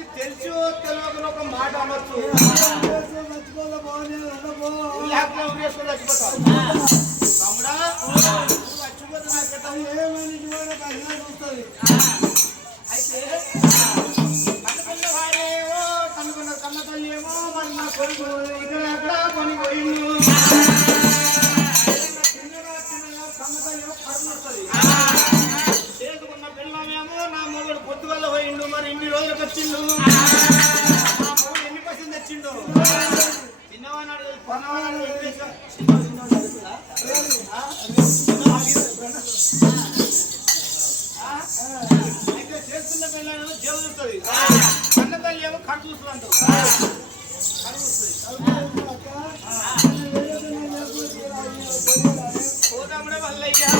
అది తెలుసు తెలియక ఒక మాట అనొచ్చు. తమ్ముడా చచ్చిపోతే అయితే కన్నతల్లి వాడేమో కనుకున్న కన్నతల్లి ఏమో మరి నా కొడుకు ఇక్కడ ఎక్కడ కొని పోయిండు. కన్నతల్లి ఏమో కడుపు వస్తుంది. చేసుకున్న పిల్లమేమో నా మొగుడు పొద్దుగల్ల పోయిండు. మరి ఇన్ని రోజులకు వచ్చిండు. నా మొగుడు ఎన్ని పర్సెంట్ తెచ్చిండు. చిన్నవాడు కొన్నవాడు అయితే చేస్తున్న పిల్లలు జేబు చూస్తుంది. కన్న తల్లి ఏమో కడు చూస్తుంది అంటారు. పోతాముడే వల్లయ్యా